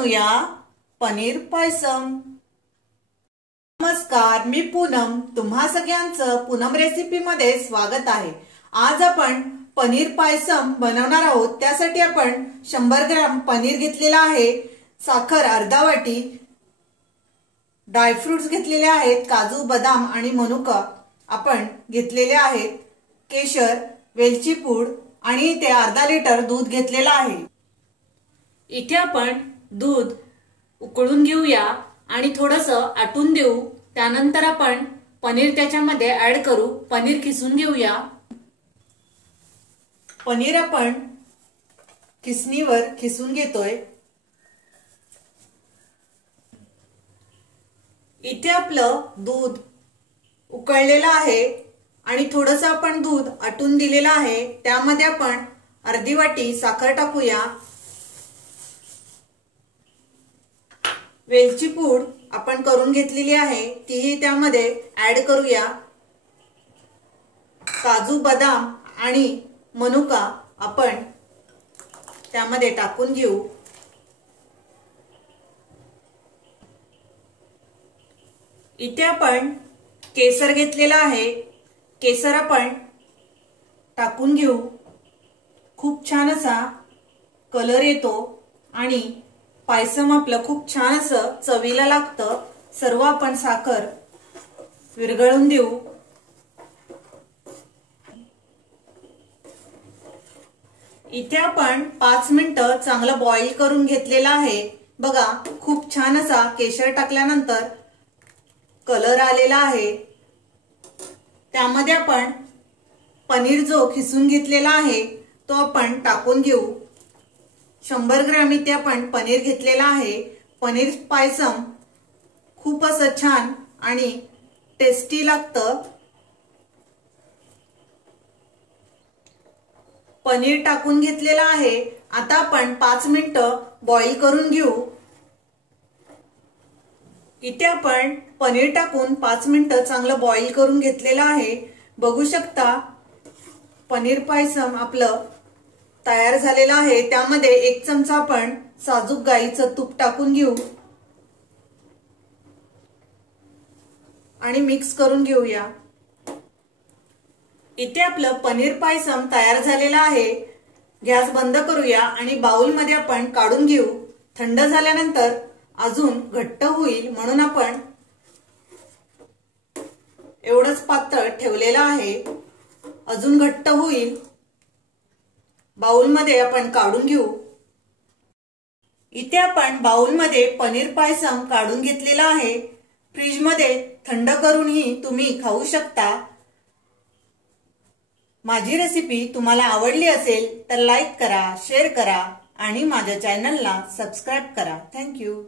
बनवूया पनीर पायसम। नमस्कार, मी पूनम। तुम्हा सगळ्यांचं पूनम रेसिपी मध्ये स्वागत आहे। आज आपण पनीर पायसम बनवणार आहोत। त्यासाठी आपण 100 ग्रॅम पनीर घेतलेला आहे, साखर अर्धा वाटी, ड्रायफ्रुट्स घेतलेले आहेत, काजू, बदाम आणि मनुका आपण घेतलेले आहेत, केशर, वेलची पूड आणि इथे अर्धा लिटर दूध घेतलेला आहे। इथे आपण दूध उकळून घेऊया आणि थोडंसं आटून देऊ। त्यानंतर आपण पनीर त्याच्यामध्ये ऍड करू। पनीर किसून घेऊया। पनीर आपण किसणीवर किसून घेतोय। इथे आपलं दूध उकळलेलं आहे आणि थोडंसं आपण दूध आटून दिलेलं आहे। त्यामध्ये आपण अर्धी वाटी साखर टाकूया। वेलची पूड आपण करून घेतलेली आहे, तीही त्यामध्ये ऍड करूया। काजू, बदाम आणि मनुका आपण त्यामध्ये टाकून घेऊ। इथे आपण केसर घेतलेला आहे, केसर आपण टाकून घेऊ। खूप छान असा कलर येतो आणि पायसम आपलं खूप छान असं चवीला लागतं। सर्व आपण साखर विरघळून देऊ। इथे आपण 5 मिनिटं चांगलं बॉईल करून घेतलेलं आहे। बघा, खूप छान असा केशर टाकल्यानंतर कलर आलेला आहे। त्यामध्ये आपण पनीर जो खिसून घेतलेला आहे तो आपण टाकून घेऊ। 100 ग्रॅम इथे आपण पनीर घेतलेला आहे। पनीर पायसम खूप असं छान आणि टेस्टी लागतं। पनीर टाकून घेतलेला आहे। आता आपण 5 मिनिटं बॉईल करून घेऊ। इथे आपण पनीर टाकून 5 मिनिटं चांगलं बॉईल करून घेतलेलं आहे। बघू शकता पनीर पायसम आपलं तयार झालेलं आहे। त्यामध्ये 1 चमचा आपण साजूक गाईचं तूप टाकून घेऊ आणि मिक्स करून घेऊया। इथे आपलं पनीर पायसम तयार झालेलं आहे। गॅस बंद करूया आणि बाउल मध्ये आपण काढून घेऊ। थंड झाल्यानंतर अजून घट्ट होईल म्हणून आपण एवढंच पातळ ठेवलेलं आहे। अजून घट्ट होईल। बाउल मध्ये आपण काढून घेऊ। इथे आपण बाउल मध्ये पनीर पायसम काढून घेतलेला आहे। फ्रीज मध्ये थंड करूनही तुम्ही खाऊ शकता। माझी रेसिपी तुम्हाला आवडली असेल तर लाईक करा, शेअर करा आणि माझ्या चॅनलला सबस्क्राइब करा। थँक्यू।